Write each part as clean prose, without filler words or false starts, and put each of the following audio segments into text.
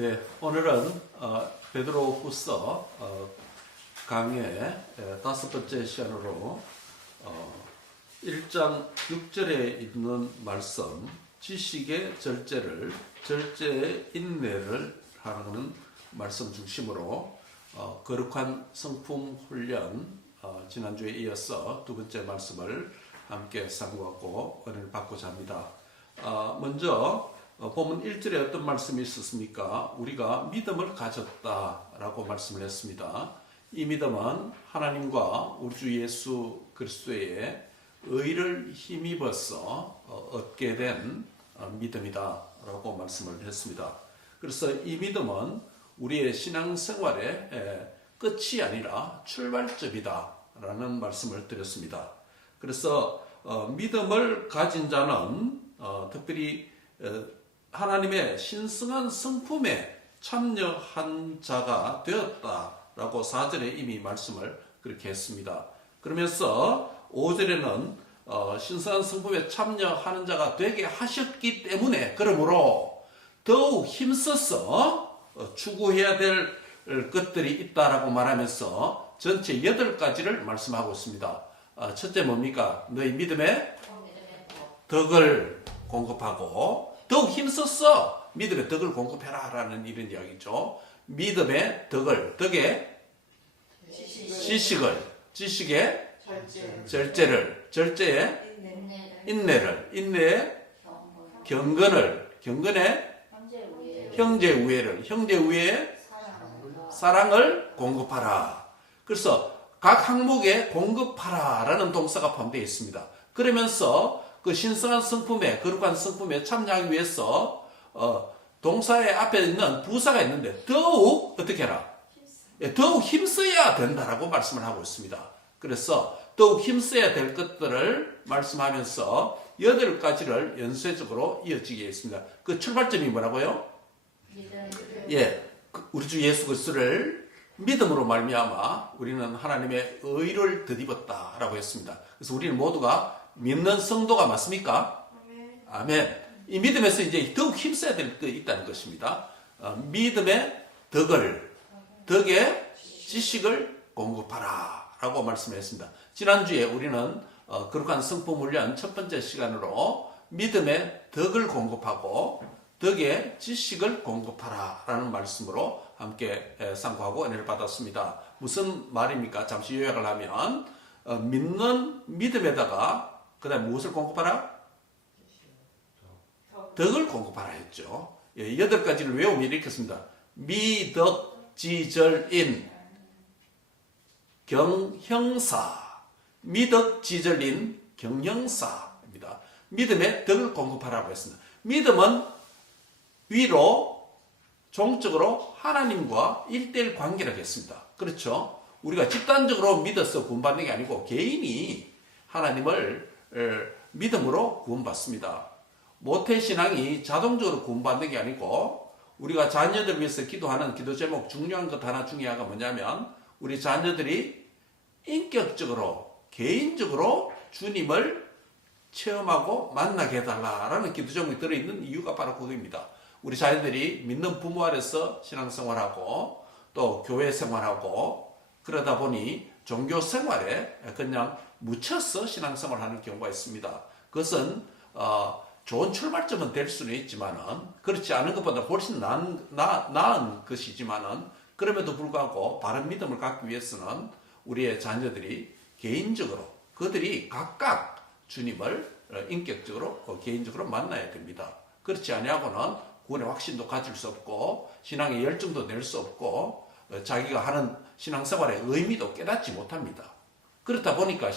네, 오늘은 베드로후서 강의 5번째 시간으로 1장 6절에 있는 말씀, 지식의 절제를, 절제의 인내를 하는 말씀 중심으로 거룩한 성품 훈련, 지난주에 이어서 두 번째 말씀을 함께 상고하고 은혜를 받고자 합니다. 먼저 본문 1절에 어떤 말씀이 있었습니까? 우리가 믿음을 가졌다라고 말씀을 했습니다. 이 믿음은 하나님과 우리 주 예수 그리스도의 의를 힘입어서 얻게 된 믿음이다라고 말씀을 했습니다. 그래서 이 믿음은 우리의 신앙생활의 끝이 아니라 출발점이다라는 말씀을 드렸습니다. 그래서 믿음을 가진 자는 특별히 하나님의 신성한 성품에 참여한 자가 되었다라고 4절에 이미 말씀을 그렇게 했습니다. 그러면서 5절에는 신성한 성품에 참여하는 자가 되게 하셨기 때문에 그러므로 더욱 힘써서 추구해야 될 것들이 있다라고 말하면서 전체 8가지를 말씀하고 있습니다. 첫째 뭡니까? 너희 믿음의 덕을 공급하고 더욱 힘써서 믿음의 덕을 공급해라 라는 이런 이야기죠. 믿음의 덕을, 덕의 지식의 절제를, 절제의 인내를, 인내의 경건을, 경건의 형제 우애를, 형제 우애의 사랑을 공급하라. 그래서 각 항목에 공급하라 라는 동사가 포함되어 있습니다. 그러면서 그 신성한 성품에, 거룩한 성품에 참여하기 위해서 동사의 앞에 있는 부사가 있는데 더욱 어떻게 해라? 더욱 힘써야 된다라고 말씀을 하고 있습니다. 그래서 더욱 힘써야 될 것들을 말씀하면서 8가지를 연쇄적으로 이어지게 했습니다. 그 출발점이 뭐라고요? 우리 주 예수 그리스도를 믿음으로 말미암아 우리는 하나님의 의를 덧입었다라고 했습니다. 그래서 우리는 모두가 믿는 성도가 맞습니까? 아멘. 이 믿음에서 이제 더욱 힘써야 될 게 있다는 것입니다. 믿음의 덕의 지식을 공급하라 라고 말씀했습니다. 지난주에 우리는 거룩한 성품 훈련 첫 번째 시간으로 믿음의 덕을 공급하고 덕의 지식을 공급하라 라는 말씀으로 함께 상고하고 은혜를 받았습니다. 무슨 말입니까? 잠시 요약을 하면 믿는 믿음에다가 그 다음에 무엇을 공급하라? 덕을 공급하라 했죠. 8가지를 외우면 이렇게 씁니다. 미덕지절인 경형사, 미덕지절인 경형사입니다. 믿음의 덕을 공급하라고 했습니다. 믿음은 위로 종적으로 하나님과 1:1 관계라고 했습니다. 그렇죠? 우리가 집단적으로 믿어서 구원받는 게 아니고 개인이 하나님을 믿음으로 구원받습니다. 모태신앙이 자동적으로 구원받는 게 아니고 우리가 자녀들 위해서 기도하는 기도 제목 중요한 것 하나 중에 하나가 뭐냐면 우리 자녀들이 인격적으로 개인적으로 주님을 체험하고 만나게 해달라라는 기도 제목이 들어있는 이유가 바로 그겁니다. 우리 자녀들이 믿는 부모 아래서 신앙생활하고 또 교회 생활하고 그러다 보니 종교 생활에 그냥 묻혀서 신앙생활하는 경우가 있습니다. 그것은 좋은 출발점은 될 수는 있지만은 그렇지 않은 것보다 훨씬 나은 것이지만은 그럼에도 불구하고 바른 믿음을 갖기 위해서는 우리의 자녀들이 개인적으로 그들이 각각 주님을 인격적으로 개인적으로 만나야 됩니다. 그렇지 아니하고는 구원의 확신도 가질 수 없고 신앙의 열정도 낼 수 없고 자기가 하는 신앙생활의 의미도 깨닫지 못합니다. 그렇다 보니까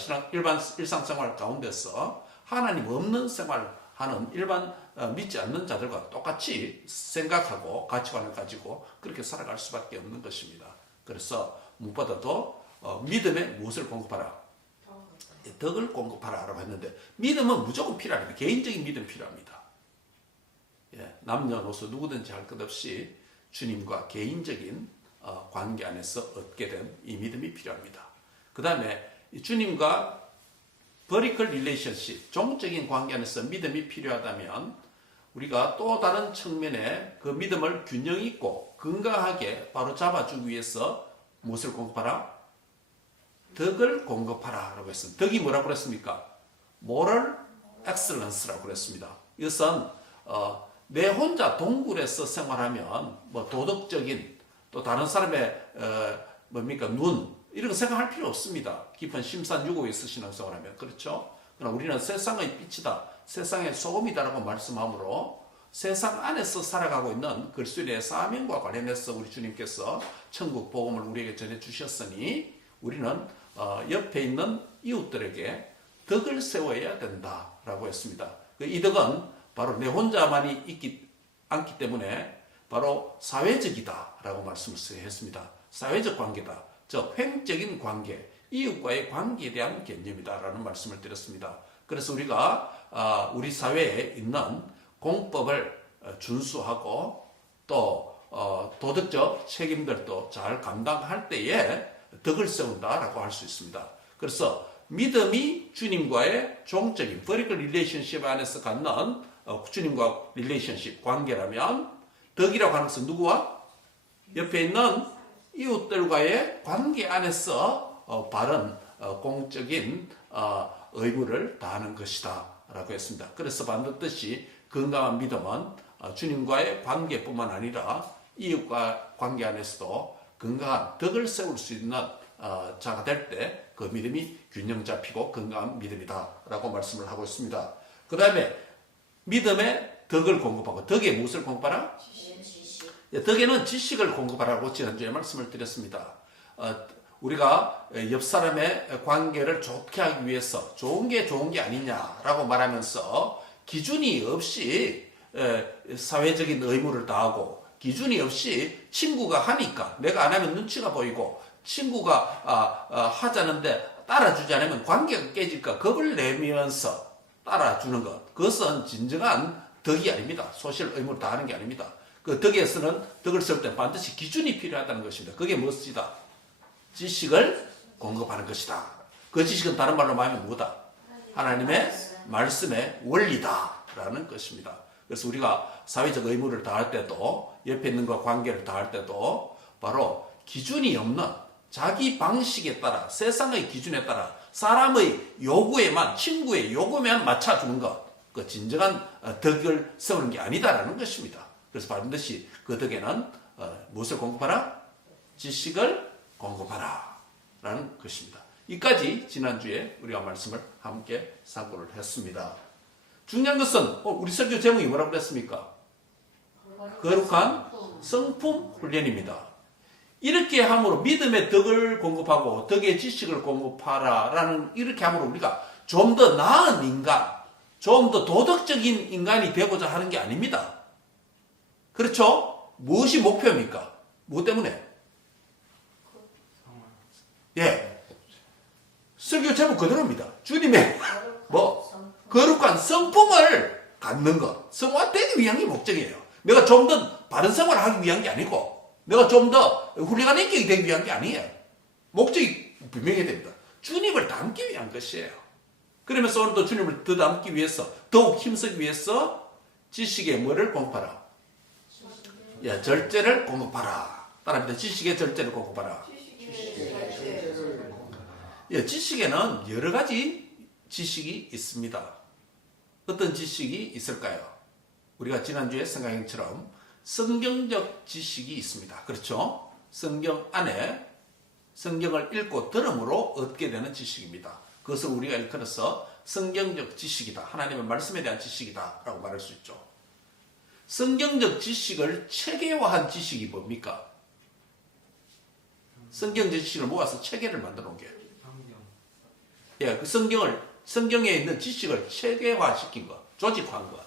일상생활 가운데서 하나님 없는 생활하는 일반 믿지 않는 자들과 똑같이 생각하고 가치관을 가지고 그렇게 살아갈 수밖에 없는 것입니다. 그래서 무엇보다도 믿음에 무엇을 공급하라? 덕을 공급하라라고 했는데 믿음은 무조건 필요합니다. 개인적인 믿음 필요합니다. 남녀노소 누구든지 할 것 없이 주님과 개인적인 관계 안에서 얻게 된 이 믿음이 필요합니다. 그 다음에 주님과 버리컬 릴레이션십, 종적인 관계 안에서 믿음이 필요하다면 우리가 또 다른 측면에 그 믿음을 균형 있고 건강하게 바로 잡아주기 위해서 무엇을 공급하라? 덕을 공급하라 라고 했습니다. 덕이 뭐라고 그랬습니까? moral excellence라고 그랬습니다. 이것은 내 혼자 동굴에서 생활하면 뭐 도덕적인 또 다른 사람의 뭡니까 눈 이런 거 생각할 필요 없습니다. 깊은 심산유고에서 신앙생활하면 그렇죠. 그러나 우리는 세상의 빛이다, 세상의 소금이다라고 말씀하므로 세상 안에서 살아가고 있는 그리스도인의 사명과 관련해서 우리 주님께서 천국 복음을 우리에게 전해 주셨으니 우리는 옆에 있는 이웃들에게 덕을 세워야 된다라고 했습니다. 이 덕은 바로 내 혼자만이 있지 않기 때문에 바로 사회적이다라고 말씀을 했습니다. 사회적 관계다. 즉 횡적인 관계, 이웃과의 관계에 대한 개념이다라는 말씀을 드렸습니다. 그래서 우리가 우리 사회에 있는 공법을 준수하고 또 도덕적 책임들도 잘 감당할 때에 덕을 세운다라고 할 수 있습니다. 그래서 믿음이 주님과의 종적인 vertical relationship 안에서 갖는 주님과 relationship 관계라면 덕이라고 하는 것은 누구와? 옆에 있는 이웃들과의 관계 안에서 바른 공적인 의무를 다하는 것이다 라고 했습니다. 그래서 반드시 건강한 믿음은 주님과의 관계뿐만 아니라 이웃과 관계 안에서도 건강한 덕을 세울 수 있는 자가 될 때 그 믿음이 균형 잡히고 건강한 믿음이다 라고 말씀을 하고 있습니다. 그 다음에 믿음의 덕을 공급하고 덕에 무엇을 공급하라? 덕에는 지식을 공급하라고 지난주에 말씀을 드렸습니다. 우리가 옆 사람의 관계를 좋게 하기 위해서 좋은 게 아니냐라고 말하면서 기준이 없이 사회적인 의무를 다하고 기준이 없이 친구가 하니까 내가 안 하면 눈치가 보이고 친구가 하자는데 따라주지 않으면 관계가 깨질까 겁을 내면서 따라주는 것, 그것은 진정한 덕이 아닙니다. 소실 의무를 다하는 게 아닙니다. 그 덕에서는 덕을 세울 때 반드시 기준이 필요하다는 것입니다. 그게 무엇이다? 지식을 공급하는 것이다. 그 지식은 다른 말로 말하면 뭐다? 하나님의 말씀의 원리다라는 것입니다. 그래서 우리가 사회적 의무를 다할 때도 옆에 있는 것과 관계를 다할 때도 바로 기준이 없는 자기 방식에 따라 세상의 기준에 따라 사람의 요구에만 친구의 요구에만 맞춰주는 것, 그 진정한 덕을 세우는 게 아니다라는 것입니다. 그래서 반드시 그 덕에는 무엇을 공급하라? 지식을 공급하라 라는 것입니다. 이까지 지난주에 우리가 말씀을 함께 상고를 했습니다. 중요한 것은 우리 설교 제목이 뭐라고 그랬습니까? 거룩한 성품 훈련입니다. 이렇게 함으로 믿음의 덕을 공급하고 덕의 지식을 공급하라라는 이렇게 함으로 우리가 좀 더 나은 인간, 좀 더 도덕적인 인간이 되고자 하는 게 아닙니다. 그렇죠? 무엇이 목표입니까? 무엇 때문에? 예. 설교 제목 그대로입니다. 주님의 거룩한 성품을 갖는 것, 성화되기 위한 게 목적이에요. 내가 좀 더 바른 생활을 하기 위한 게 아니고 내가 좀 더 훌륭한 인격이 되기 위한 게 아니에요. 목적이 분명해야 됩니다. 주님을 닮기 위한 것이에요. 그러면서 오늘도 주님을 더 닮기 위해서 더욱 힘쓰기 위해서 지식의 뭐를 공급하라? 예, 절제를 공급하라. 따라합니다. 지식의 절제를 공급하라. 예, 지식에는 여러 가지 지식이 있습니다. 어떤 지식이 있을까요? 우리가 지난주에 생각한처럼 성경적 지식이 있습니다. 그렇죠? 성경 안에 성경을 읽고 들음으로 얻게 되는 지식입니다. 그것을 우리가 일컬어서 성경적 지식이다. 하나님의 말씀에 대한 지식이다 라고 말할 수 있죠. 성경적 지식을 체계화한 지식이 뭡니까? 성경적 지식을 모아서 체계를 만들어 놓은 게. 예, 그 성경에 있는 지식을 체계화시킨 것, 조직화한 것.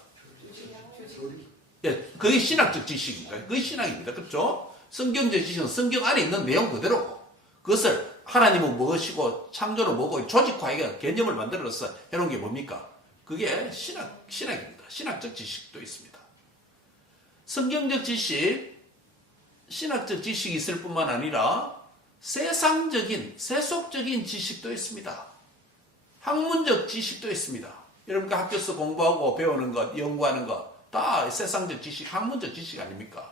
예, 그게 신학적 지식입니다. 그게 신학입니다. 그렇죠? 성경적 지식은 성경 안에 있는 내용 그대로고, 그것을 하나님은 무엇이고, 창조는 뭐고, 조직화하게 개념을 만들어서 해놓은 게 뭡니까? 그게 신학입니다. 신학적 지식도 있습니다. 성경적 지식, 신학적 지식이 있을 뿐만 아니라 세상적인, 세속적인 지식도 있습니다. 학문적 지식도 있습니다. 여러분과 학교에서 공부하고 배우는 것, 연구하는 것, 다 세상적 지식, 학문적 지식 아닙니까?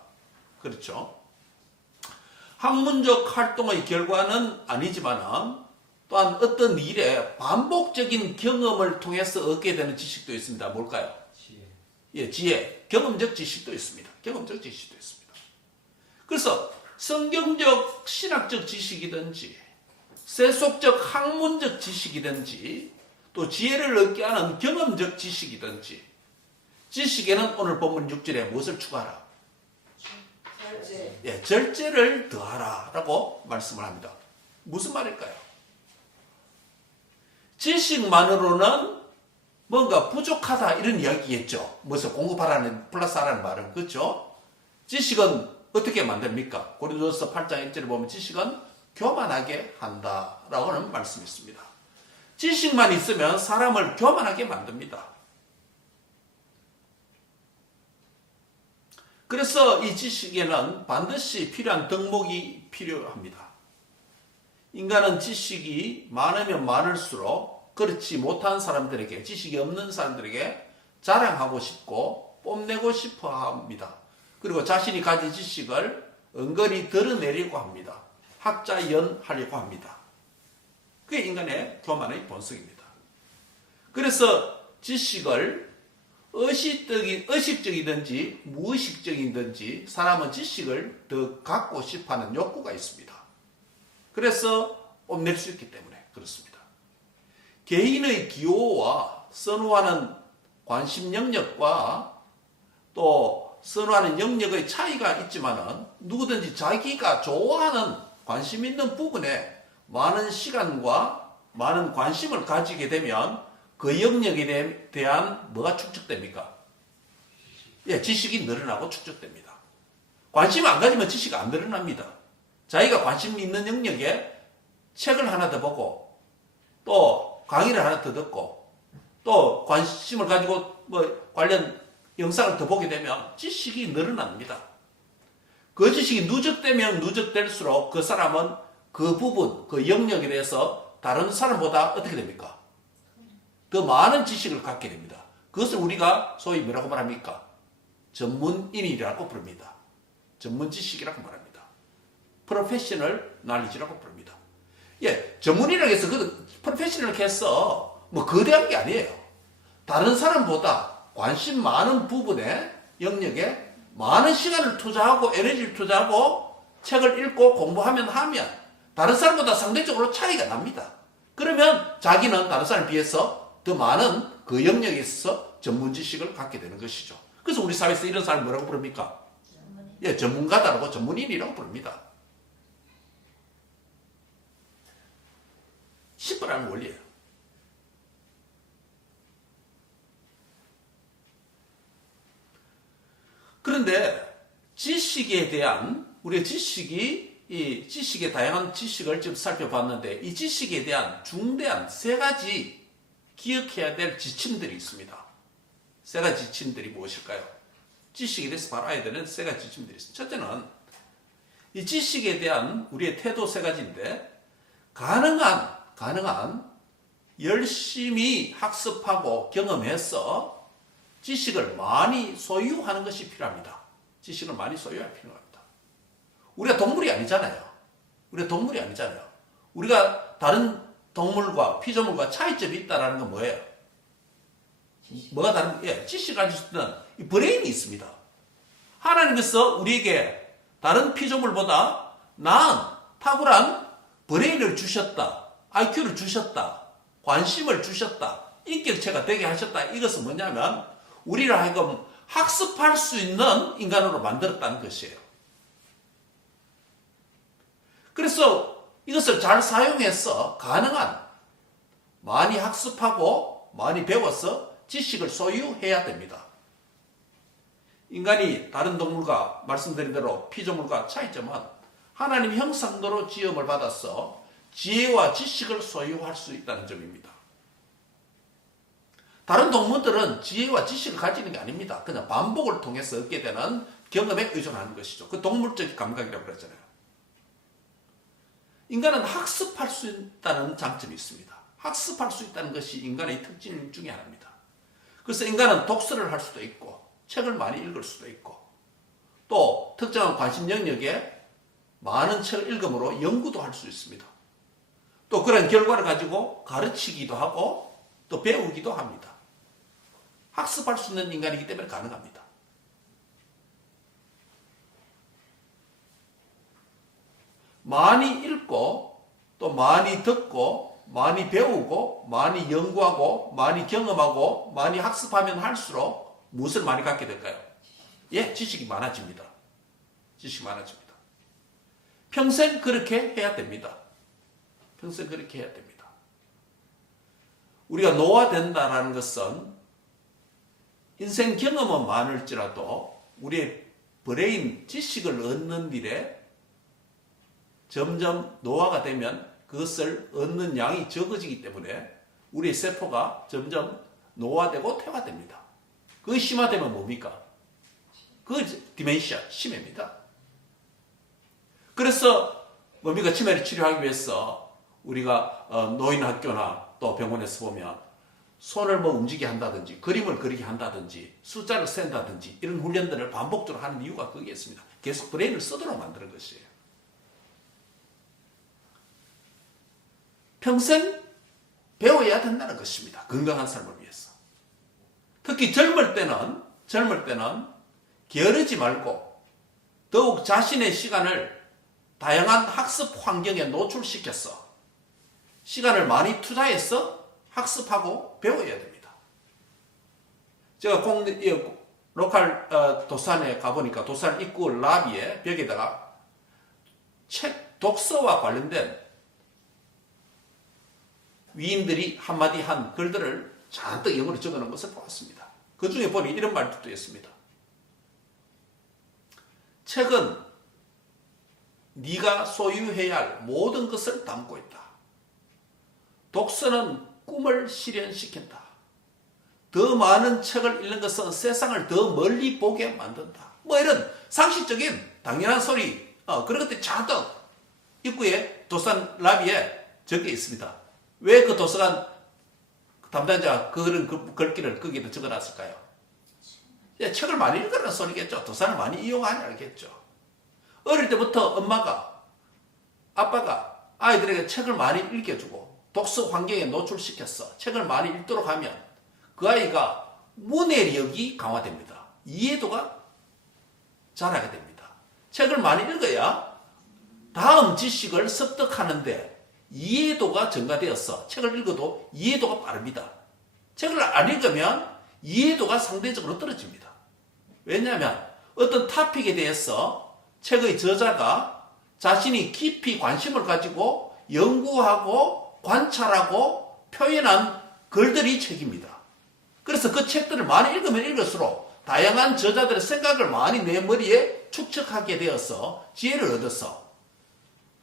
그렇죠? 학문적 활동의 결과는 아니지만은 또한 어떤 일에 반복적인 경험을 통해서 얻게 되는 지식도 있습니다. 뭘까요? 지혜. 예, 지혜, 경험적 지식도 있습니다. 경험적 지식도 있습니다. 그래서 성경적, 신학적 지식이든지 세속적, 학문적 지식이든지 또 지혜를 얻게 하는 경험적 지식이든지 지식에는 오늘 본문 6절에 무엇을 추가하라? 절제. 예, 절제를 더하라 라고 말씀을 합니다. 무슨 말일까요? 지식만으로는 뭔가 부족하다 이런 이야기겠죠. 무슨 공급하라는 플러스하라는 말은 그렇죠. 지식은 어떻게 만듭니까? 고린도서 8장 1절에 보면 지식은 교만하게 한다라고는 말씀이 있습니다. 지식만 있으면 사람을 교만하게 만듭니다. 그래서 이 지식에는 반드시 필요한 덕목이 필요합니다. 인간은 지식이 많으면 많을수록 그렇지 못한 사람들에게, 지식이 없는 사람들에게 자랑하고 싶고 뽐내고 싶어 합니다. 그리고 자신이 가진 지식을 은근히 드러내려고 합니다. 학자연하려고 합니다. 그게 인간의 교만의 본성입니다. 그래서 지식을 의식적이든지 무의식적이든지 사람은 지식을 더 갖고 싶어하는 욕구가 있습니다. 그래서 뽐낼 수 있기 때문에 그렇습니다. 개인의 기호와 선호하는 관심 영역과 또 선호하는 영역의 차이가 있지만은 누구든지 자기가 좋아하는 관심 있는 부분에 많은 시간과 많은 관심을 가지게 되면 그 영역에 대한 뭐가 축적됩니까? 예, 지식이 늘어나고 축적됩니다. 관심 안 가지면 지식이 안 늘어납니다. 자기가 관심 있는 영역에 책을 하나 더 보고 또 강의를 하나 더 듣고 또 관심을 가지고 뭐 관련 영상을 더 보게 되면 지식이 늘어납니다. 그 지식이 누적되면 누적될수록 그 사람은 그 부분, 그 영역에 대해서 다른 사람보다 어떻게 됩니까? 더 많은 지식을 갖게 됩니다. 그것을 우리가 소위 뭐라고 말합니까? 전문인이라고 부릅니다. 전문 지식이라고 말합니다. 프로페셔널 날리지라고 부릅니다. 예, 전문이라고 해서 그 프로페셔널 해서 뭐 거대한 게 아니에요. 다른 사람보다 관심 많은 부분에 영역에 많은 시간을 투자하고 에너지를 투자하고 책을 읽고 공부하면 다른 사람보다 상대적으로 차이가 납니다. 그러면 자기는 다른 사람에 비해서 더 많은 그 영역에 있어서 전문 지식을 갖게 되는 것이죠. 그래서 우리 사회에서 이런 사람을 뭐라고 부릅니까? 예, 전문가다라고 전문인이라고 부릅니다. 심플한 원리예요. 그런데 지식에 대한 우리의 이 지식의 다양한 지식을 지금 살펴봤는데 이 지식에 대한 중대한 세 가지 기억해야 될 지침들이 있습니다. 세 가지 지침들이 무엇일까요? 지식에 대해서 바로 알아야 되는 세 가지 지침들이 있습니다. 첫째는 이 지식에 대한 우리의 태도 세 가지인데 가능한 열심히 학습하고 경험해서 지식을 많이 소유하는 것이 필요합니다. 지식을 많이 소유할 필요가 있다. 우리가 동물이 아니잖아요. 우리가 다른 동물과 피조물과 차이점이 있다는 건 뭐예요? 뭐가 다른? 예, 지식을 가질 수 있는 이 브레인이 있습니다. 하나님께서 우리에게 다른 피조물보다 나은 탁월한 브레인을 주셨다. IQ를 주셨다. 관심을 주셨다. 인격체가 되게 하셨다. 이것은 뭐냐면 우리를 하여금 학습할 수 있는 인간으로 만들었다는 것이에요. 그래서 이것을 잘 사용해서 가능한 많이 학습하고 많이 배워서 지식을 소유해야 됩니다. 인간이 다른 동물과 말씀드린 대로 피조물과 차이점은 하나님 형상대로 지음을 받아서 지혜와 지식을 소유할 수 있다는 점입니다. 다른 동물들은 지혜와 지식을 가지는 게 아닙니다. 그냥 반복을 통해서 얻게 되는 경험에 의존하는 것이죠. 그 동물적 감각이라고 그랬잖아요. 인간은 학습할 수 있다는 장점이 있습니다. 학습할 수 있다는 것이 인간의 특징 중에 하나입니다. 그래서 인간은 독서를 할 수도 있고 책을 많이 읽을 수도 있고 또 특정한 관심 영역에 많은 책을 읽음으로 연구도 할 수 있습니다. 또 그런 결과를 가지고 가르치기도 하고 또 배우기도 합니다. 학습할 수 있는 인간이기 때문에 가능합니다. 많이 읽고 또 많이 듣고 많이 배우고 많이 연구하고 많이 경험하고 많이 학습하면 할수록 무엇을 많이 갖게 될까요? 예, 지식이 많아집니다. 지식이 많아집니다. 평생 그렇게 해야 됩니다. 평생 그렇게 해야 됩니다. 우리가 노화된다라는 것은 인생 경험은 많을지라도 우리의 브레인 지식을 얻는 일에 점점 노화가 되면 그것을 얻는 양이 적어지기 때문에 우리의 세포가 점점 노화되고 퇴화됩니다. 그게 심화되면 뭡니까? 그 디멘시아, 치매입니다. 그래서 뭡니까? 치매를 치료하기 위해서 우리가 노인학교나 또 병원에서 보면 손을 뭐 움직이게 한다든지 그림을 그리게 한다든지 숫자를 센다든지 이런 훈련들을 반복적으로 하는 이유가 거기에 있습니다. 계속 브레인을 쓰도록 만드는 것이에요. 평생 배워야 된다는 것입니다. 건강한 삶을 위해서. 특히 젊을 때는 게으르지 말고 더욱 자신의 시간을 다양한 학습 환경에 노출시켜서 시간을 많이 투자해서 학습하고 배워야 됩니다. 제가 로컬 도산에 가보니까 도산 입구 라비에 벽에다가 책 독서와 관련된 위인들이 한마디 한 글들을 잔뜩 영어로 적어놓은 것을 보았습니다. 그 중에 보니 이런 말도 있습니다. 책은 네가 소유해야 할 모든 것을 담고 있다. 독서는 꿈을 실현시킨다. 더 많은 책을 읽는 것은 세상을 더 멀리 보게 만든다. 뭐 이런 상식적인 당연한 소리 그런 것들이 잔뜩 입구에 도산 라비에 적혀 있습니다. 왜 그 도서관 담당자가 그런 글귀를 거기다 적어놨을까요? 책을 많이 읽으라는 소리겠죠. 도산을 많이 이용하냐겠죠. 어릴 때부터 엄마가 아빠가 아이들에게 책을 많이 읽혀주고 독서 환경에 노출시켰어. 책을 많이 읽도록 하면 그 아이가 문해력이 강화됩니다. 이해도가 자라게 됩니다. 책을 많이 읽어야 다음 지식을 습득하는데 이해도가 증가되어서 책을 읽어도 이해도가 빠릅니다. 책을 안 읽으면 이해도가 상대적으로 떨어집니다. 왜냐하면 어떤 토픽에 대해서 책의 저자가 자신이 깊이 관심을 가지고 연구하고 관찰하고 표현한 글들이 책입니다. 그래서 그 책들을 많이 읽으면 읽을수록 다양한 저자들의 생각을 많이 내 머리에 축적하게 되어서 지혜를 얻어서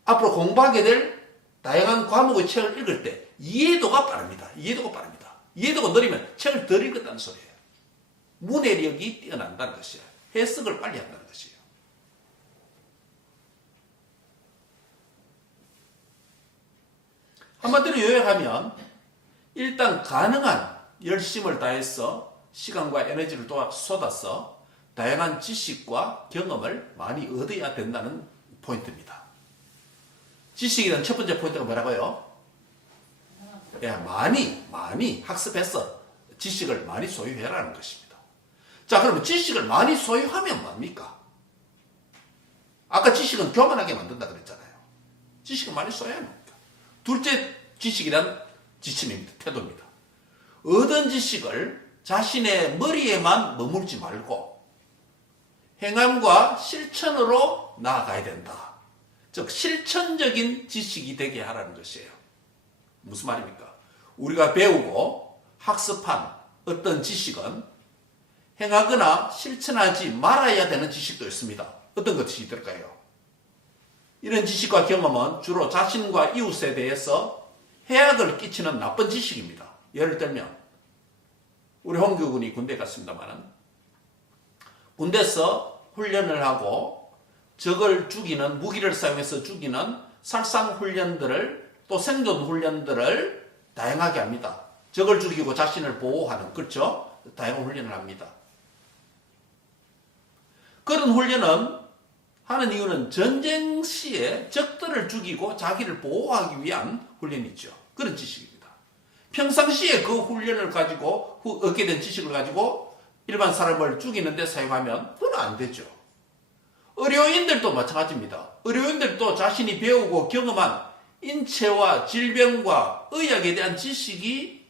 앞으로 공부하게 될 다양한 과목의 책을 읽을 때 이해도가 빠릅니다. 이해도가 느리면 책을 덜 읽었다는 소리예요. 문해력이 뛰어난다는 것이에요. 해석을 빨리 한다는 것이에요. 한마디로 요약하면 일단 가능한 열심을 다해서 시간과 에너지를 쏟아서 다양한 지식과 경험을 많이 얻어야 된다는 포인트입니다. 지식에 대한 첫 번째 포인트가 뭐라고요? 많이 학습해서 지식을 많이 소유해라는 것입니다. 자, 그러면 지식을 많이 소유하면 뭡니까? 아까 지식은 교만하게 만든다 그랬잖아요. 지식을 많이 소유하면 뭡니까? 둘째 지식이란 지침입니다. 태도입니다. 얻은 지식을 자신의 머리에만 머물지 말고 행함과 실천으로 나아가야 된다. 즉 실천적인 지식이 되게 하라는 것이에요. 무슨 말입니까? 우리가 배우고 학습한 어떤 지식은 행하거나 실천하지 말아야 되는 지식도 있습니다. 어떤 것이 있을까요? 이런 지식과 경험은 주로 자신과 이웃에 대해서 해악을 끼치는 나쁜 지식입니다. 예를 들면 우리 홍규군이 군대 갔습니다만 군대에서 훈련을 하고 적을 죽이는 무기를 사용해서 죽이는 살상 훈련들을 또 생존 훈련들을 다양하게 합니다. 적을 죽이고 자신을 보호하는 그렇죠? 다양한 훈련을 합니다. 그런 훈련은 하는 이유는 전쟁 시에 적들을 죽이고 자기를 보호하기 위한 훈련이죠. 그런 지식입니다. 평상시에 그 훈련을 가지고 얻게 된 지식을 가지고 일반 사람을 죽이는 데 사용하면 그건 안 되죠. 의료인들도 마찬가지입니다. 의료인들도 자신이 배우고 경험한 인체와 질병과 의학에 대한 지식이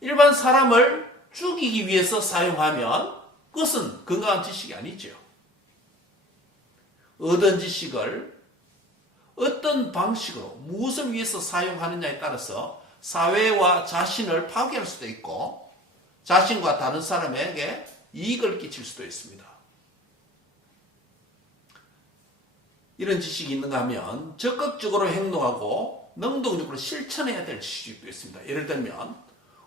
일반 사람을 죽이기 위해서 사용하면 그것은 건강한 지식이 아니죠. 얻은 지식을 어떤 방식으로 무엇을 위해서 사용하느냐에 따라서 사회와 자신을 파괴할 수도 있고 자신과 다른 사람에게 이익을 끼칠 수도 있습니다. 이런 지식이 있는가 하면 적극적으로 행동하고 능동적으로 실천해야 될 지식도 있습니다. 예를 들면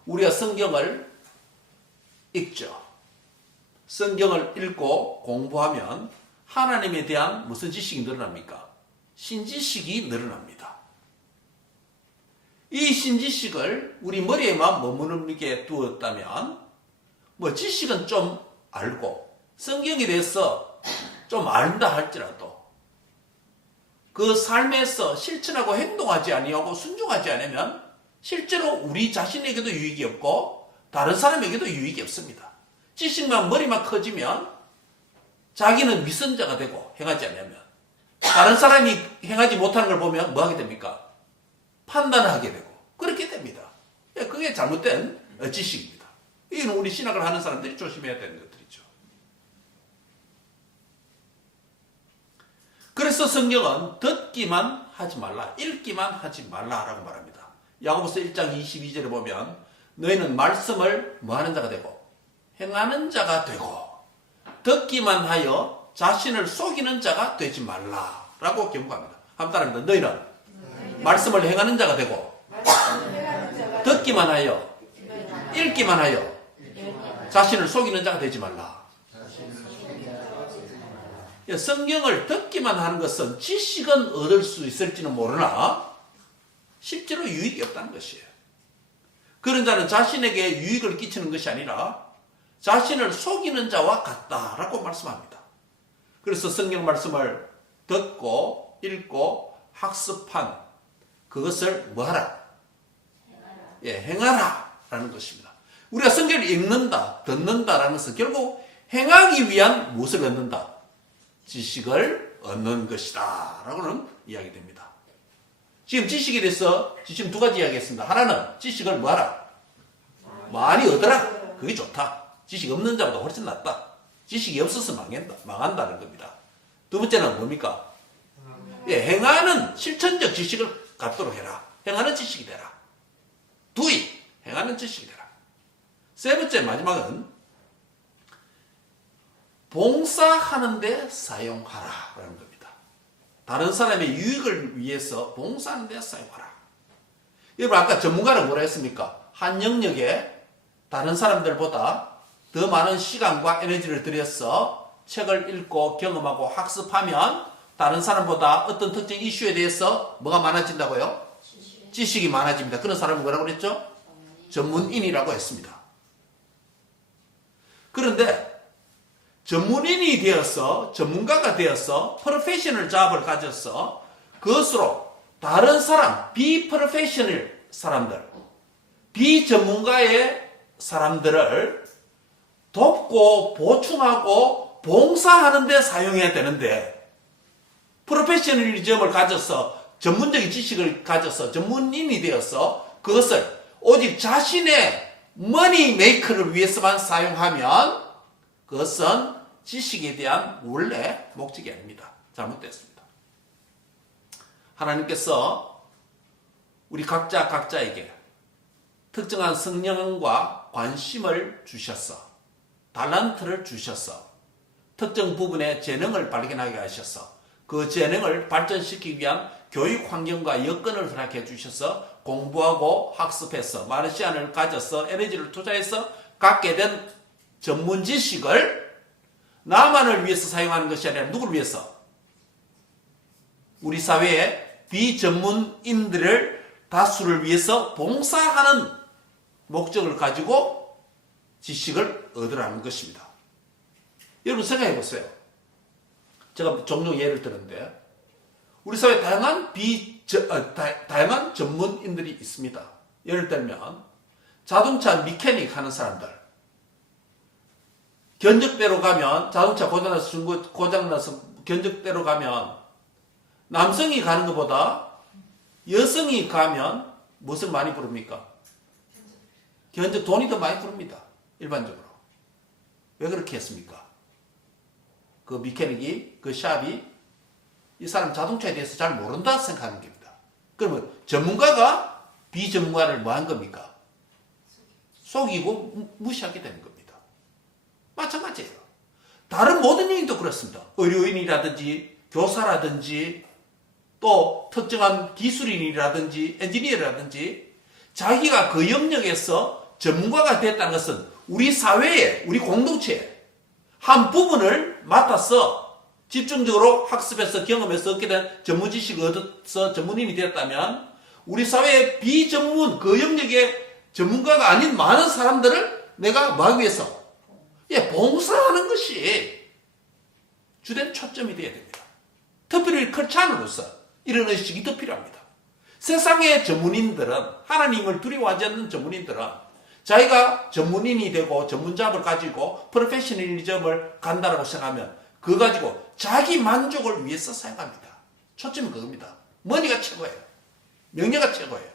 우리가 성경을 읽죠. 성경을 읽고 공부하면 하나님에 대한 무슨 지식이 늘어납니까? 신지식이 늘어납니다. 이 신지식을 우리 머리에만 머무르게 두었다면 지식은 좀 알고 성경에 대해서 좀 안다 할지라도 그 삶에서 실천하고 행동하지 아니하고 순종하지 않으면 실제로 우리 자신에게도 유익이 없고 다른 사람에게도 유익이 없습니다. 지식만 머리만 커지면 자기는 위선자가 되고 행하지 않으면 다른 사람이 행하지 못하는 걸 보면 뭐 하게 됩니까? 판단을 하게 되고 그렇게 됩니다. 그게 잘못된 지식입니다. 이건 우리 신학을 하는 사람들이 조심해야 되는 것들이죠. 그래서 성경은 듣기만 하지 말라, 읽기만 하지 말라라고 말합니다. 야고보서 1장 22절에 보면 너희는 말씀을 뭐하는 자가 되고 행하는 자가 되고 듣기만 하여 자신을 속이는 자가 되지 말라라고 경고합니다. 한번 따라합니다. 너희는 말씀을 행하는 자가 되고 듣기만 하여 읽기만 하여 자신을 속이는 자가 되지 말라. 성경을 듣기만 하는 것은 지식은 얻을 수 있을지는 모르나 실제로 유익이 없다는 것이에요. 그런 자는 자신에게 유익을 끼치는 것이 아니라 자신을 속이는 자와 같다라고 말씀합니다. 그래서 성경 말씀을 듣고 읽고 학습한 그것을 뭐하라? 행하라 라는 것입니다. 우리가 성경을 읽는다, 듣는다라는 것은 결국 행하기 위한 무엇을 얻는다? 지식을 얻는 것이다 라고는 이야기됩니다. 지금 지식에 대해서 지금 두 가지 이야기했습니다. 하나는 지식을 뭐하라? 많이 얻어라. 그게 좋다. 지식 없는 자보다 훨씬 낫다. 지식이 없어서 망한다는 겁니다. 두 번째는 뭡니까? 행하는 실천적 지식을 갖도록 해라. 행하는 지식이 되라. 두이, 행하는 지식이 되라. 세 번째 마지막은 봉사하는 데 사용하라 라는 겁니다. 다른 사람의 유익을 위해서 봉사하는 데 사용하라. 여러분 아까 전문가는 뭐라 했습니까? 한 영역에 다른 사람들보다 더 많은 시간과 에너지를 들여서 책을 읽고 경험하고 학습하면 다른 사람보다 어떤 특정 이슈에 대해서 뭐가 많아진다고요? 지식이 많아집니다. 그런 사람은 뭐라고 그랬죠? 전문인이라고 했습니다. 그런데 전문인이 되어서 전문가가 되어서 프로페셔널 잡을 가져서 그것으로 다른 사람, 비프로페셔널 사람들, 비전문가의 사람들을 돕고 보충하고 봉사하는 데 사용해야 되는데 프로페셔널리즘을 가져서 전문적인 지식을 가져서 전문인이 되어서 그것을 오직 자신의 머니 메이커를 위해서만 사용하면 그것은 지식에 대한 원래 목적이 아닙니다. 잘못됐습니다. 하나님께서 우리 각자에게 특정한 성령과 관심을 주셔서 달란트를 주셔서 특정 부분의 재능을 발견하게 하셔서 그 재능을 발전시키기 위한 교육 환경과 여건을 허락해 주셔서 공부하고 학습해서 많은 시간을 가져서 에너지를 투자해서 갖게 된 전문 지식을 나만을 위해서 사용하는 것이 아니라 누구를 위해서? 우리 사회의 비전문인들을 다수를 위해서 봉사하는 목적을 가지고 지식을 얻으라는 것입니다. 여러분 생각해 보세요. 제가 종종 예를 들었는데 우리 사회에 다양한 전문인들이 있습니다. 예를 들면 자동차 미케닉 하는 사람들, 견적대로 가면 자동차 고장나서 중고 고장나서 견적대로 가면 남성이 가는 것보다 여성이 가면 무엇을 많이 부릅니까? 견적 돈이 더 많이 부릅니다. 일반적으로. 왜 그렇게 했습니까? 그 미케닉이, 그 샵이 이 사람 자동차에 대해서 잘 모른다 생각하는 겁니다. 그러면 전문가가 비전문가를 뭐 한 겁니까? 속이고 무시하게 되는 겁니다. 마찬가지예요. 다른 모든 일도 그렇습니다. 의료인이라든지 교사라든지 또 특정한 기술인이라든지 엔지니어라든지 자기가 그 영역에서 전문가가 됐다는 것은 우리 사회에, 우리 공동체에 한 부분을 맡아서 집중적으로 학습해서 경험해서 얻게 된 전문 지식을 얻어서 전문인이 되었다면 우리 사회의 비전문 그 영역의 전문가가 아닌 많은 사람들을 내가 막 위해서 봉사하는 것이 주된 초점이 되어야 됩니다. 특별히 크리스찬으로서 이런 의식이 더 필요합니다. 세상의 전문인들은 하나님을 두려워하지 않는 전문인들은 자기가 전문인이 되고 전문잡을 가지고 프로페셔널리즘을 간다라고 생각하면 그거 가지고 자기 만족을 위해서 사용합니다. 초점이 그겁니다. 머니가 최고예요. 명예가 최고예요.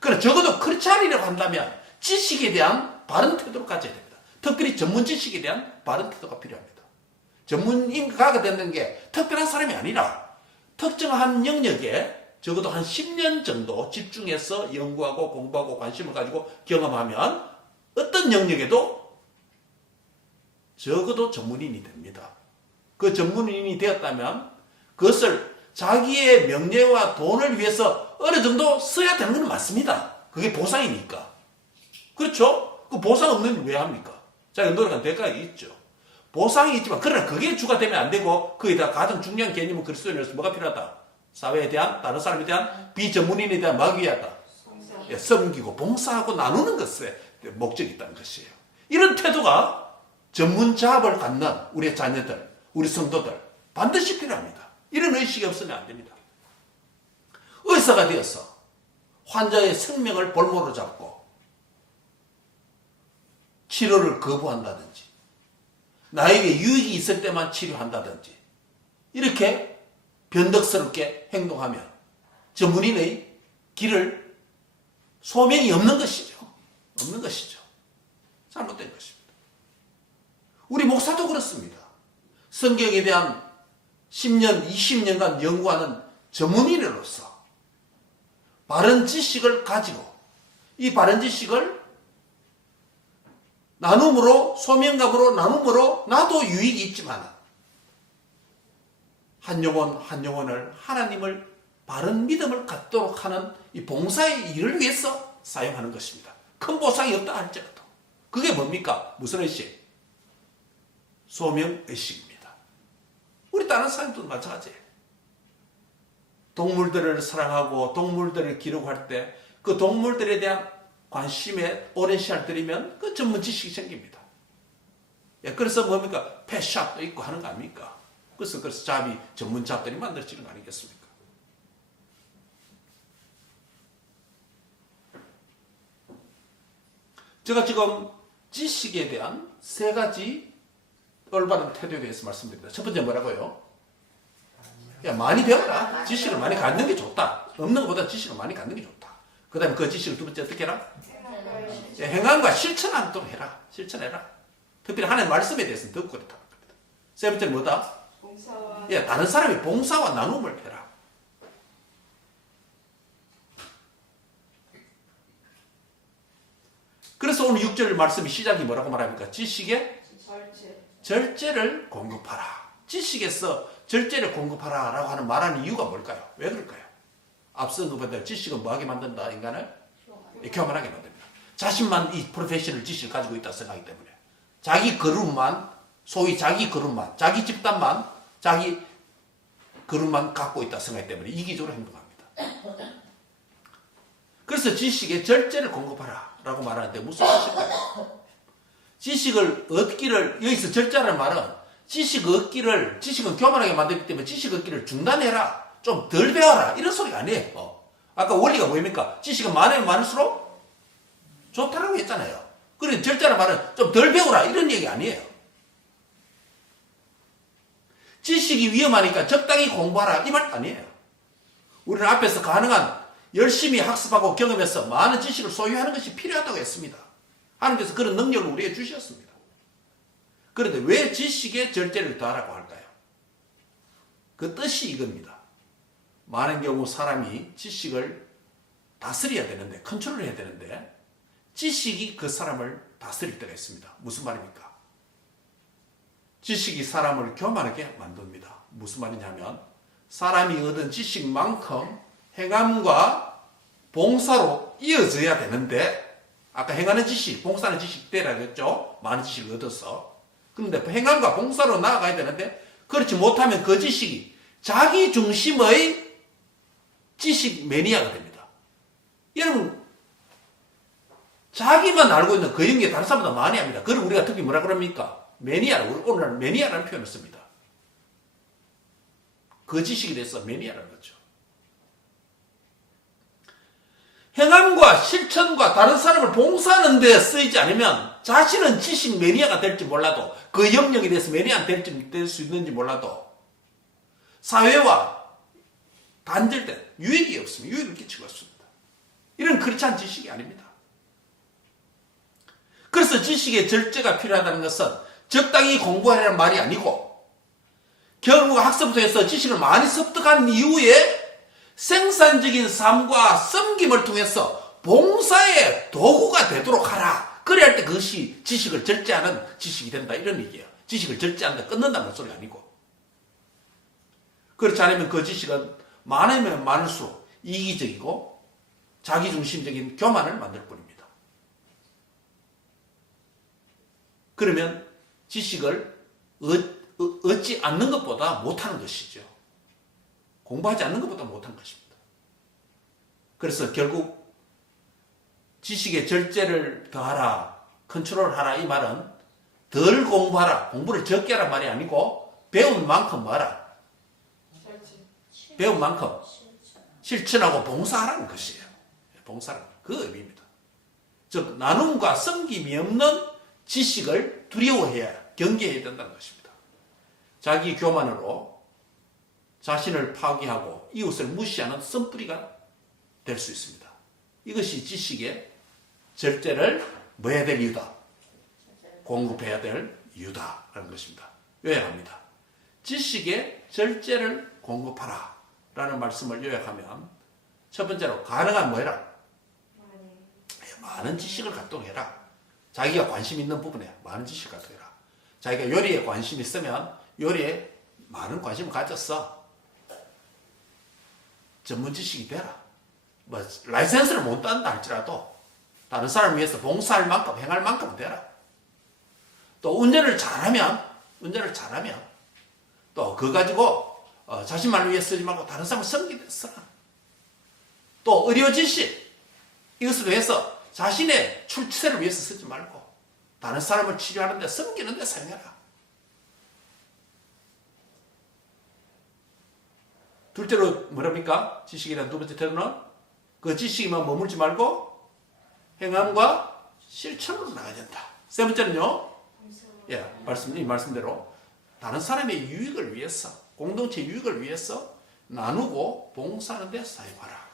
그러나 적어도 크리스찬이라고 한다면 지식에 대한 바른 태도를 가져야 됩니다. 특별히 전문 지식에 대한 바른 태도가 필요합니다. 전문인가가 되는 게 특별한 사람이 아니라 특정한 영역에 적어도 한 10년 정도 집중해서 연구하고 공부하고 관심을 가지고 경험하면 어떤 영역에도 적어도 전문인이 됩니다. 그 전문인이 되었다면 그것을 자기의 명예와 돈을 위해서 어느 정도 써야 되는 건 맞습니다. 그게 보상이니까. 그렇죠? 그 보상 없는 일 왜 합니까? 자기가 노력한 대가가 있죠. 보상이 있지만 그러나 그게 주가 되면 안 되고 거기다 가장 중요한 개념은 그리스도인으로서 뭐가 필요하다? 사회에 대한 다른 사람에 대한 비전문인에 대한 막위하다. 섬기고 봉사하고 나누는 것에 목적이 있다는 것이에요. 이런 태도가 전문자업을 갖는 우리의 자녀들, 우리 성도들 반드시 필요합니다. 이런 의식이 없으면 안 됩니다. 의사가 되어서 환자의 생명을 볼모로 잡고 치료를 거부한다든지 나에게 유익이 있을 때만 치료한다든지 이렇게 변덕스럽게 행동하면 전문인의 길을 소명이 없는 것이죠. 없는 것이죠. 잘못된 것입니다. 우리 목사도 그렇습니다. 성경에 대한 10년, 20년간 연구하는 전문인으로서 바른 지식을 가지고 이 바른 지식을 나눔으로, 소명감으로 나눔으로 나도 유익이 있지만 한 영혼 한 영혼을 하나님을 바른 믿음을 갖도록 하는 이 봉사의 일을 위해서 사용하는 것입니다. 큰 보상이 없다 할지라도. 그게 뭡니까? 무슨 의식? 소명의식입니다. 우리 다른 사람들도 마찬가지예요. 동물들을 사랑하고 동물들을 기록할 때 그 동물들에 대한 관심에 오랜 시간을 들이면 그 전문 지식이 생깁니다. 그래서 뭡니까? 펫샵도 있고 하는 거 아닙니까? 그래서 잡이 전문 잡들이 만들어지는 거 아니겠습니까? 제가 지금 지식에 대한 세 가지 올바른 태도에 대해서 말씀드립니다. 첫 번째 뭐라고요? 많이 배워라. 지식을 많이 갖는 게 좋다. 없는 것보다 지식을 많이 갖는 게 좋다. 그 다음에 그 지식을 두 번째 어떻게 해라? 행함과 실천하도록 해라. 실천해라. 특별히 하나님의 말씀에 대해서는 더 그렇다. 세 번째는 뭐다? 봉사와 다른 사람이 봉사와 나눔을 해라. 그래서 오늘 6절 말씀이 시작이 뭐라고 말합니까? 지식의 절제를 공급하라. 지식에서 절제를 공급하라 라고 하는 말하는 이유가 뭘까요? 왜 그럴까요? 앞선 것보다 지식은 뭐하게 만든다? 인간을 교만하게 만듭니다. 자신만 이 프로페셔널 지식을 가지고 있다 생각하기 때문에 자기 그룹만, 소위 자기 그룹만, 자기 집단만, 자기 그룹만 갖고 있다 생각하기 때문에 이기적으로 행동합니다. 그래서 지식의 절제를 공급하라 라고 말하는데 무슨 뜻일까요? 지식을 얻기를, 여기서 절자라는 말은 지식은 교만하게 만들기 때문에 지식 얻기를 중단해라. 좀 덜 배워라. 이런 소리가 아니에요. 아까 원리가 뭐입니까? 지식은 많으면 많을수록 좋다라고 했잖아요. 그래, 절자라는 말은 좀 덜 배우라. 이런 얘기 아니에요. 지식이 위험하니까 적당히 공부하라. 이 말도 아니에요. 우리는 앞에서 가능한 열심히 학습하고 경험해서 많은 지식을 소유하는 것이 필요하다고 했습니다. 하나님께서 그런 능력을 우리에게 주셨습니다. 그런데 왜 지식에 절제를 더하라고 할까요? 그 뜻이 이겁니다. 많은 경우 사람이 지식을 다스려야 되는데, 컨트롤해야 되는데 지식이 그 사람을 다스릴 때가 있습니다. 무슨 말입니까? 지식이 사람을 교만하게 만듭니다. 무슨 말이냐면 사람이 얻은 지식만큼 행함과 봉사로 이어져야 되는데, 아까 행하는 지식, 봉사하는 지식 때라고 했죠. 많은 지식을 얻어서. 그런데 행함과 봉사로 나아가야 되는데 그렇지 못하면 그 지식이 자기 중심의 지식 매니아가 됩니다. 여러분, 자기만 알고 있는 그 영역에 다른 사람보다 많이 합니다. 그걸 우리가 특히 뭐라 그럽니까? 매니아라고, 오늘 매니아라는 표현을 씁니다. 그 지식에 대해서 매니아라는 거죠. 행함과 실천과 다른 사람을 봉사하는 데 쓰이지 않으면 자신은 지식 매니아가 될지 몰라도, 그 영역에 대해서 매니아가 될 수 있는지 몰라도 사회와 단절된 유익이 없습니다. 유익을 끼치고 있습니다. 이런 그렇지 않은 지식이 아닙니다. 그래서 지식의 절제가 필요하다는 것은 적당히 공부하라는 말이 아니고, 결국 학습부터 해서 지식을 많이 습득한 이후에 생산적인 삶과 섬김을 통해서 봉사의 도구가 되도록 하라. 그래야 할 때 그것이 지식을 절제하는 지식이 된다. 이런 얘기예요. 지식을 절제한다, 끊는다는 소리가 아니고. 그렇지 않으면 그 지식은 많으면 많을수록 이기적이고 자기중심적인 교만을 만들 뿐입니다. 그러면 지식을 얻지 않는 것보다 못하는 것이죠. 공부하지 않는 것보다 못한 것입니다. 그래서 결국 지식의 절제를 더하라, 컨트롤하라, 이 말은 덜 공부하라, 공부를 적게 하란 말이 아니고 배운 만큼 뭐하라? 배운 만큼 실천하고 봉사하라는 것이에요. 봉사라는 그 의미입니다. 즉 나눔과 섬김이 없는 지식을 두려워해야, 경계해야 된다는 것입니다. 자기 교만으로 자신을 파괴하고 이웃을 무시하는 쓴뿌리가 될 수 있습니다. 이것이 지식의 절제를 뭐 해야 될 이유다? 공급해야 될 이유다라는 것입니다. 요약합니다. 지식의 절제를 공급하라 라는 말씀을 요약하면, 첫 번째로 가능한 뭐 해라? 많은 지식을 갖도록 해라. 자기가 관심 있는 부분에 많은 지식을 갖도록 해라. 자기가 요리에 관심 있으면 요리에 많은 관심을 가졌어. 전문 지식이 되라. 뭐 라이센스를 못 딴다 할지라도 다른 사람을 위해서 봉사할 만큼, 행할 만큼은 되라. 또 운전을 잘하면 또 그거 가지고 자신만을 위해 쓰지 말고 다른 사람을 섬기듯 써라. 또 의료 지식, 이것을 위해서 자신의 출세를 위해서 쓰지 말고 다른 사람을 치료하는 데, 섬기는 데 사용해라. 둘째로 뭐랍니까? 지식이란 두 번째 태도는 그 지식에만 머물지 말고 행함과 실천으로 나가야 된다. 세 번째는요, 이 말씀대로 다른 사람의 유익을 위해서, 공동체 유익을 위해서 나누고 봉사하는 데 사용하라.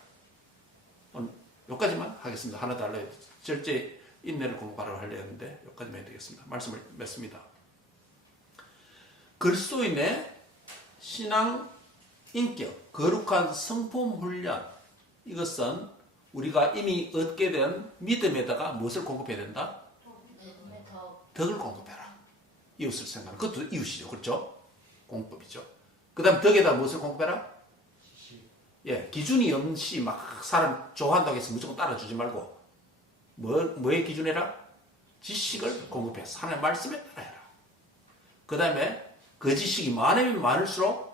여기까지만 하겠습니다. 하나 더 할래요. 절제 인내를 공부하라고 하려 했는데 여기까지만 해야 되겠습니다. 말씀을 맺습니다. 그리스도인의 신앙 인격, 거룩한 성품 훈련, 이것은 우리가 이미 얻게 된 믿음에다가 무엇을 공급해야 된다? 덕을 공급해라. 이웃을 생각하는, 그것도 이웃이죠. 그렇죠? 공법이죠. 그 다음 덕에다 무엇을 공급해라? 기준이 없이 막 사람 좋아한다고 해서 무조건 따라주지 말고 뭐에 기준해라? 지식을 공급해서 하나님의 말씀에 따라해라. 그 다음에 그 지식이 많으면 많을수록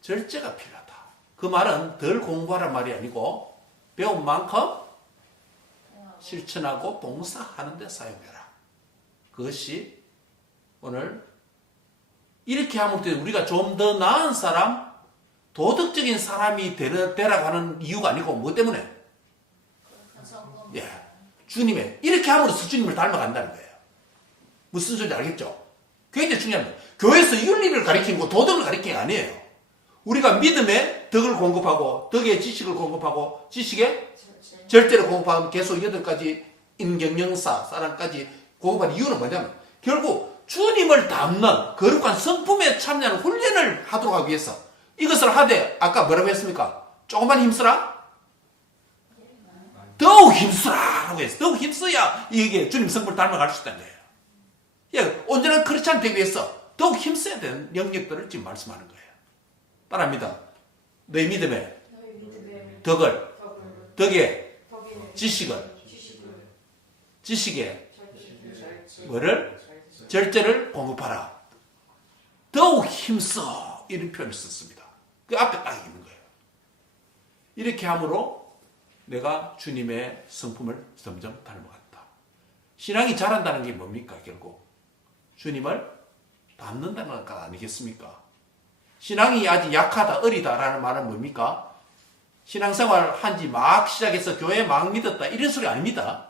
절제가 필요하다. 그 말은 덜 공부하란 말이 아니고 배운 만큼 실천하고 봉사하는 데 사용해라. 그것이 오늘 이렇게 하면 우리가 좀 더 나은 사람, 도덕적인 사람이 되라가는 이유가 아니고 뭐 때문에? 예, 주님의 이렇게 함으로써 주님을 닮아간다는 거예요. 무슨 소리인지 알겠죠? 굉장히 중요합니다. 교회에서 윤리를 가리키는 거 도덕을 가리키는 게 아니에요. 우리가 믿음의 덕을 공급하고 덕의 지식을 공급하고 지식의 절제를 공급하면 계속 8가지 인경영사 사람까지 공급하는 이유는 뭐냐면 결국 주님을 닮는 거룩한 성품에 참여하는 훈련을 하도록 하기 위해서 이것을 하되 아까 뭐라고 했습니까? 조금만 힘쓰라? 더욱 힘쓰라 하고 했어요. 더욱 힘써야 이게 주님 성품을 닮아갈 수 있다는 거예요. 예, 온전한 크리스찬 되기 위해서 더욱 힘써야 되는 영역들을 지금 말씀하는 거예요. 따라합니다. 너희 믿음의 덕을, 덕의 지식을, 지식의 뭐를? 절제를 공급하라. 더욱 힘써. 이런 표현을 썼습니다. 그 앞에 딱 있는 거예요. 이렇게 함으로 내가 주님의 성품을 점점 닮아갔다. 신앙이 자란다는 게 뭡니까? 결국 주님을 닮는다는 것 아니겠습니까? 신앙이 아직 약하다, 어리다라는 말은 뭡니까? 신앙생활 한지 막 시작해서 교회 막 믿었다 이런 소리 아닙니다.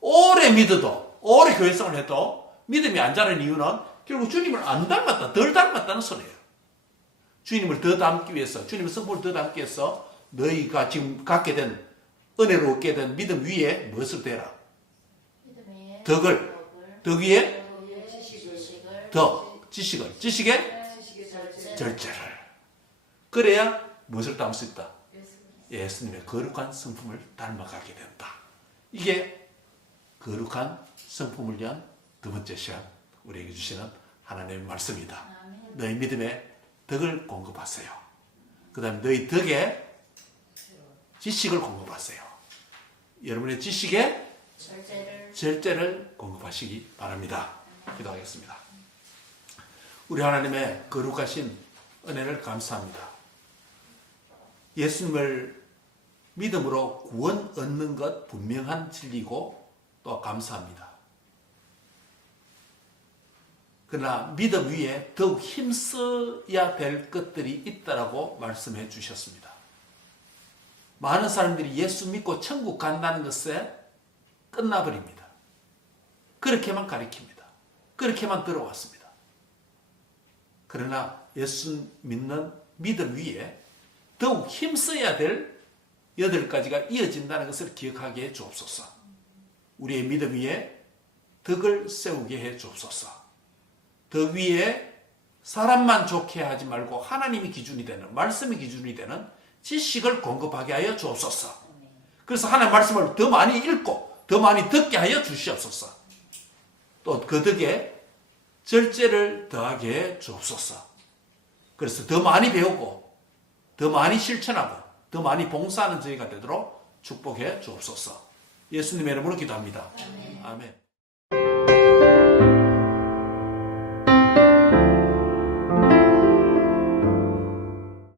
오래 믿어도 오래 교회생활을 해도 믿음이 안 자라는 이유는 결국 주님을 안 닮았다, 덜 닮았다는 소리예요. 주님을 더 닮기 위해서, 주님의 성품을 더 닮기 위해서 너희가 지금 갖게 된 은혜로 얻게 된 믿음 위에 무엇을 대라? 덕을, 덕 위에 덕, 지식을, 지식의 절제를. 그래야 무엇을 닮을 수 있다? 예수님의 거룩한 성품을 닮아가게 된다. 이게 거룩한 성품을 위한 두 번째 시간 우리에게 주시는 하나님의 말씀이다. 너희 믿음의 덕을 공급하세요. 그 다음에 너희 덕의 지식을 공급하세요. 여러분의 지식의 절제를 공급하시기 바랍니다. 기도하겠습니다. 우리 하나님의 거룩하신 은혜를 감사합니다. 예수님을 믿음으로 구원 얻는 것 분명한 진리고 또 감사합니다. 그러나 믿음 위에 더욱 힘써야 될 것들이 있다라고 말씀해 주셨습니다. 많은 사람들이 예수 믿고 천국 간다는 것에 끝나버립니다. 그렇게만 가리킵니다. 그렇게만 들어왔습니다. 그러나 예수 믿는 믿음 위에 더욱 힘써야 될 8가지가 이어진다는 것을 기억하게 해 주옵소서. 우리의 믿음 위에 덕을 세우게 해 주옵소서. 덕 위에 사람만 좋게 하지 말고 하나님이 기준이 되는, 말씀이 기준이 되는 지식을 공급하게 하여 주옵소서. 그래서 하나님의 말씀을 더 많이 읽고 더 많이 듣게 하여 주시옵소서. 또 그 덕에 절제를 더하게 해 주옵소서. 그래서 더 많이 배우고 더 많이 실천하고 더 많이 봉사하는 저희가 되도록 축복해 주옵소서. 예수님의 이름으로 기도합니다. 아멘.